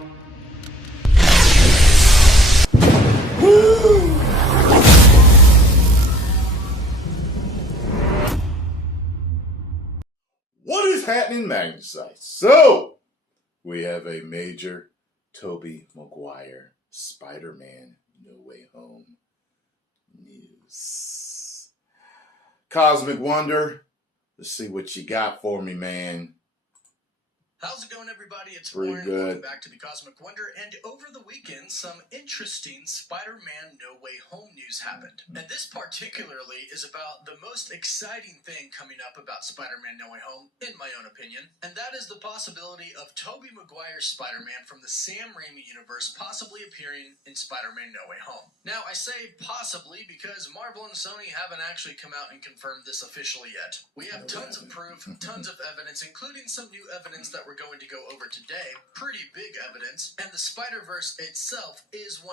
What is happening, Magnus? So, we have a major Tobey Maguire Spider-Man No Way Home news. Cosmic Wonder, let's see what you got for me, man. How's it going, everybody? It's Pretty Warren. good. Welcome back to the Cosmic Wonder. And over the weekend, some interesting Spider-Man No Way Home news happened. And this particularly is about the most exciting thing coming up about Spider-Man No Way Home, in my own opinion. And that is the possibility of Tobey Maguire's Spider-Man from the Sam Raimi universe possibly appearing in Spider-Man No Way Home. Now, I say possibly because Marvel and Sony haven't actually come out and confirmed this officially yet. We have tons of proof, tons of evidence, including some new evidence that we're going to go over today. Pretty big evidence, and the Spider-Verse itself is 100%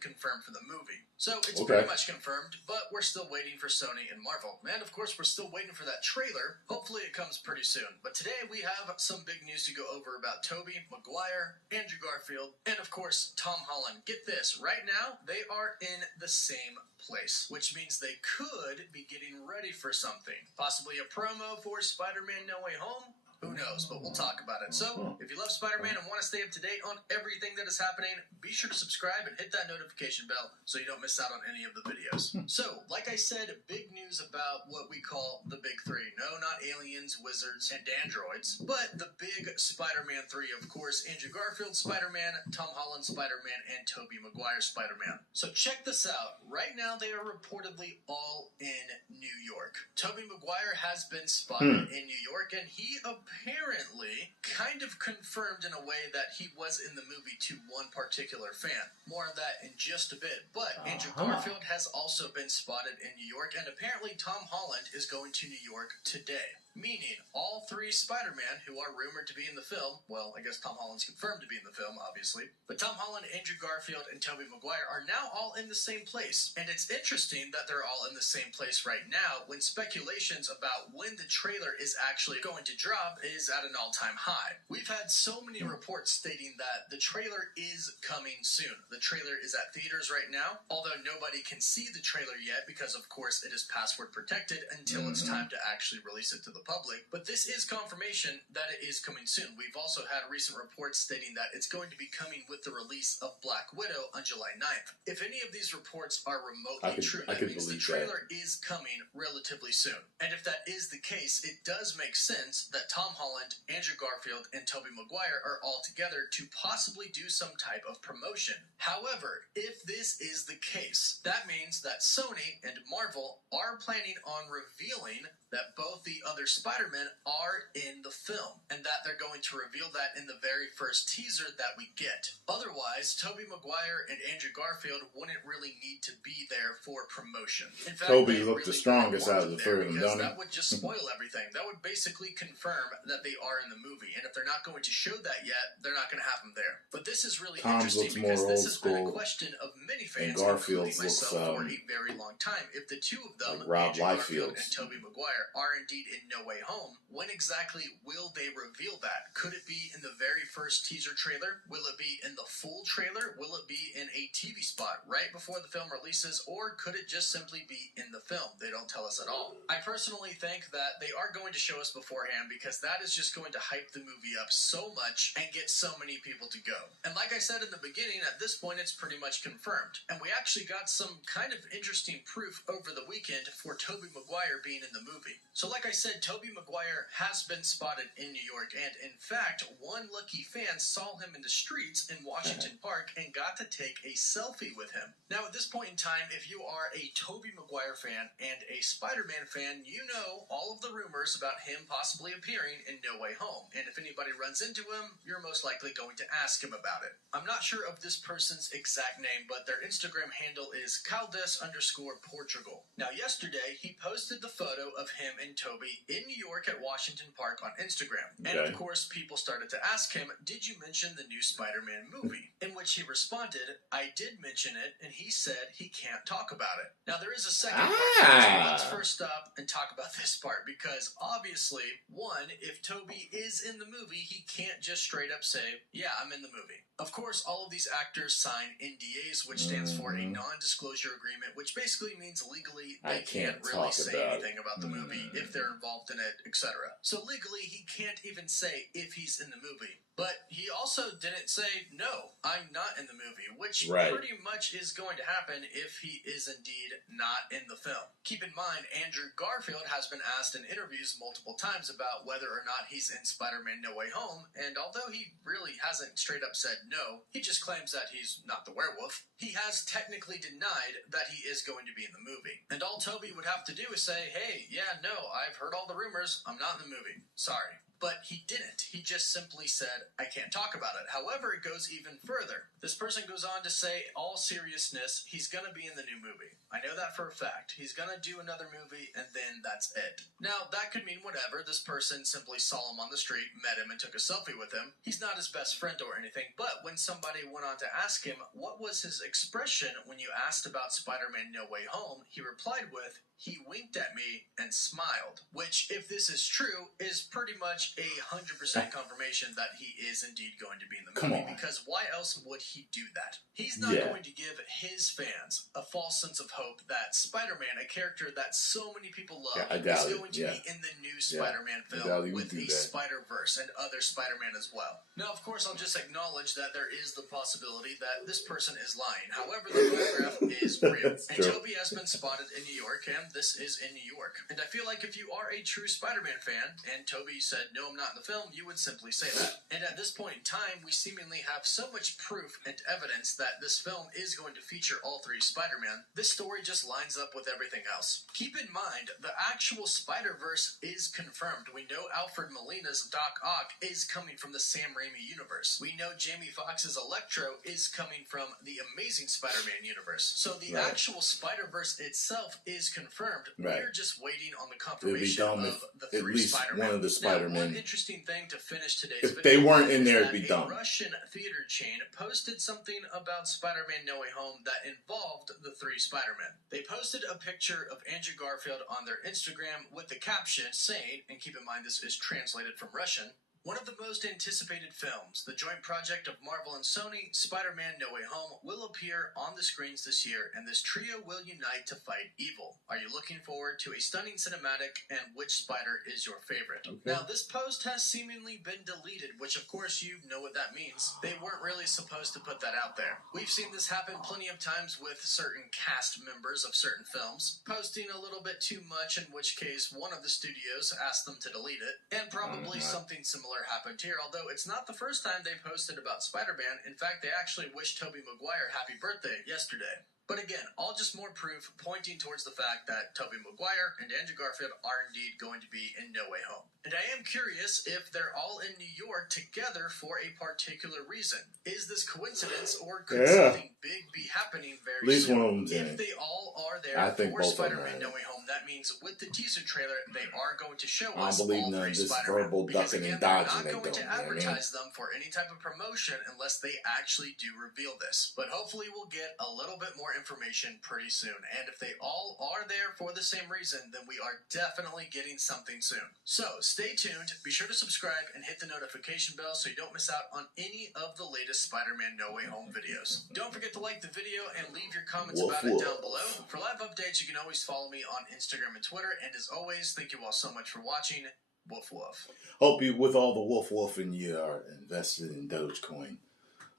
confirmed for the movie. So it's pretty much confirmed, but we're still waiting for Sony and Marvel. And of course, we're still waiting for that trailer. Hopefully it comes pretty soon. But today we have some big news to go over about Tobey Maguire, Andrew Garfield, and of course Tom Holland. Get this, right now they are in the same place, which means they could be getting ready for something. Possibly a promo for Spider-Man No Way Home. Who knows, but we'll talk about it. So, if you love Spider-Man and want to stay up to date on everything that is happening, be sure to subscribe and hit that notification bell so you don't miss out on any of the videos. So, like I said, big news about what we call the big three. No, not aliens, wizards, and androids, but the big Spider-Man 3, of course. Andrew Garfield Spider-Man, Tom Holland Spider-Man, and Tobey Maguire Spider-Man. So check this out. Right now, they are reportedly all in New York. Tobey Maguire has been spotted in New York, and he apparently kind of confirmed in a way that he was in the movie to one particular fan. More on that in just a bit. But Andrew Garfield has also been spotted in New York, and apparently Tom Holland is going to New York today. Meaning, all three Spider-Man who are rumored to be in the film, well, I guess Tom Holland's confirmed to be in the film, obviously, but Tom Holland, Andrew Garfield, and Tobey Maguire are now all in the same place. And it's interesting that they're all in the same place right now when speculations about when the trailer is actually going to drop is at an all-time high. We've had so many reports stating that the trailer is coming soon. The trailer is at theaters right now, although nobody can see the trailer yet because, of course, it is password protected until it's time to actually release it to the public, but this is confirmation that it is coming soon. We've also had recent reports stating that it's going to be coming with the release of Black Widow on July 9th. If any of these reports are remotely true, that means the trailer is coming relatively soon. And if that is the case, it does make sense that Tom Holland, Andrew Garfield, and Tobey Maguire are all together to possibly do some type of promotion. However, if this is the case, that means that Sony and Marvel are planning on revealing that both the other Spider-Men are in the film, and that they're going to reveal that in the very first teaser that we get. Otherwise, Tobey Maguire and Andrew Garfield wouldn't really need to be there for promotion. In fact, Tobey looked the strongest out of the three of them, because that would just spoil everything. That would basically confirm that they are in the movie, and if they're not going to show that yet, they're not going to have them there. But this is really interesting because this has been a question of many fans, including myself, for a very long time. If the two of them, like Andrew Garfield and Tobey Maguire, are indeed in No Way Home, when exactly will they reveal that? Could it be in the very first teaser trailer? Will it be in the full trailer? Will it be in a TV spot right before the film releases? Or could it just simply be in the film? They don't tell us at all. I personally think that they are going to show us beforehand because that is just going to hype the movie up so much and get so many people to go. And like I said in the beginning, at this point it's pretty much confirmed. And we actually got some kind of interesting proof over the weekend for Tobey Maguire being in the movie. So like I said, Tobey Maguire has been spotted in New York, and in fact, one lucky fan saw him in the streets in Washington Park and got to take a selfie with him. Now at this point in time, if you are a Tobey Maguire fan and a Spider-Man fan, you know all of the rumors about him possibly appearing in No Way Home. And if anybody runs into him, you're most likely going to ask him about it. I'm not sure of this person's exact name, but their Instagram handle is Caldes_Portugal. Now yesterday, he posted the photo of him and Tobey in in New York at Washington Park on Instagram. And of course, people started to ask him, did you mention the new Spider-Man movie? In which he responded, I did mention it, and he said he can't talk about it. Now, there is a second part to this, but let's first stop and talk about this part, because obviously, one, if Tobey is in the movie, he can't just straight up say, yeah, I'm in the movie. Of course, all of these actors sign NDAs, which stands for a non-disclosure agreement, which basically means legally they can't really say anything about the movie if they're involved in it, etc. So legally, he can't even say if he's in the movie. But he also didn't say, no, I'm not in the movie, which pretty much is going to happen if he is indeed not in the film. Keep in mind, Andrew Garfield has been asked in interviews multiple times about whether or not he's in Spider-Man No Way Home, and although he really hasn't straight up said no, he just claims that he's not the werewolf. He has technically denied that he is going to be in the movie. And all Tobey would have to do is say, hey, yeah, no, I've heard all the rumors, I'm not in the movie. Sorry. But he didn't. He just simply said, I can't talk about it. However, it goes even further. This person goes on to say, all seriousness, he's going to be in the new movie. I know that for a fact. He's going to do another movie, and then that's it. Now, that could mean whatever. This person simply saw him on the street, met him, and took a selfie with him. He's not his best friend or anything, but when somebody went on to ask him, what was his expression when you asked about Spider-Man No Way Home, he replied with, he winked at me and smiled, which, if this is true, is pretty much 100% confirmation that he is indeed going to be in the movie, because why else would he do that? He's not going to give his fans a false sense of hope that Spider-Man, a character that so many people love, is going to be in the new Spider-Man film with a Spider-Verse and other Spider-Man as well. Now, of course, I'll just acknowledge that there is the possibility that this person is lying. However, the photograph is real. And Tobey has been spotted in New York, and this is in New York. And I feel like if you are a true Spider-Man fan, and Tobey said, no, I'm not in the film, you would simply say that. And at this point in time, we seemingly have so much proof and evidence that this film is going to feature all three Spider-Man, this story just lines up with everything else. Keep in mind, the actual Spider-Verse is confirmed. We know Alfred Molina's Doc Ock is coming from the Sam Raimi universe. We know Jamie Foxx's Electro is coming from the Amazing Spider-Man universe. So the actual Spider-Verse itself is confirmed. We're just waiting on the confirmation of the three Spider-Man. One of the Spider-Man. One interesting thing to finish today's video, if they weren't in there, it'd be a dumb. Russian theater chain posted something about Spider-Man No Way Home that involved the three Spider-Men. They posted a picture of Andrew Garfield on their Instagram with the caption saying, and keep in mind this is translated from Russian, one of the most anticipated films, the joint project of Marvel and Sony, Spider-Man No Way Home, will appear on the screens this year, and this trio will unite to fight evil. Are you looking forward to a stunning cinematic, and which Spider is your favorite? Now, this post has seemingly been deleted, which of course you know what that means. They weren't really supposed to put that out there. We've seen this happen plenty of times with certain cast members of certain films, posting a little bit too much, in which case one of the studios asked them to delete it, and probably something similar happened here, although it's not the first time they posted about Spider-Man. In fact, they actually wished Tobey Maguire happy birthday yesterday. But again, all just more proof pointing towards the fact that Tobey Maguire and Andrew Garfield are indeed going to be in No Way Home. And I am curious if they're all in New York together for a particular reason. Is this coincidence, or could something big be happening very soon? At least one of them's in it. If they all are there for Spider-Man No Way Home, that means with the teaser trailer, they are going to show us all three Spider-Man. Because again, they're not going to advertise them for any type of promotion unless they actually do reveal this. But hopefully we'll get a little bit more information pretty soon. And if they all are there for the same reason, then we are definitely getting something soon. So stay tuned, be sure to subscribe and hit the notification bell so you don't miss out on any of the latest Spider-Man No Way Home videos. Don't forget to like the video and leave your comments about it down below. For live updates, you can always follow me on Instagram and Twitter. And as always, thank you all so much for watching. Woof woof. Hope you, with all the woof and you are invested in Dogecoin,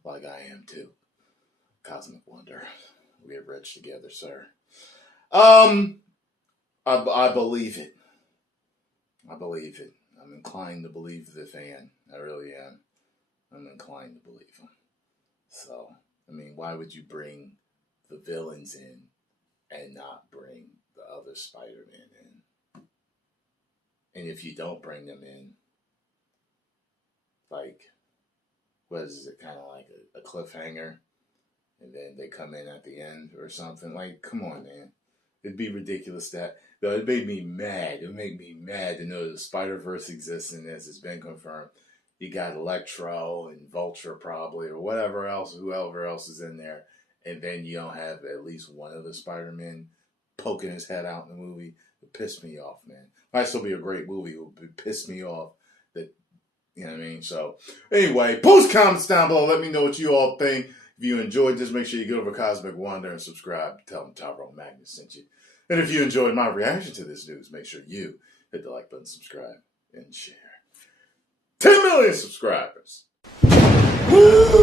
like I am too. Cosmic Wonder. We get rich together, sir. I believe it. I believe it. I'm inclined to believe the fan. I really am. I'm inclined to believe him. So, I mean, why would you bring the villains in and not bring the other Spider-Man in? And if you don't bring them in, like, what is it, kind of like a cliffhanger? And then they come in at the end or something. Like, come on, man. It'd be ridiculous that. Though it made me mad. It would make me mad to know the Spider-Verse exists, and as it's been confirmed, you got Electro and Vulture probably, or whoever else is in there, and then you don't have at least one of the Spider-Men poking his head out in the movie. It pissed me off, man. Might still be a great movie. It would piss me off that, you know what I mean? So, anyway, post comments down below. Let me know what you all think. If you enjoyed this, make sure you go over Cosmic Wonder and subscribe. Tell them Tyrone Magnus sent you. And if you enjoyed my reaction to this news, make sure you hit the like button, subscribe, and share. 10 million subscribers. Woo!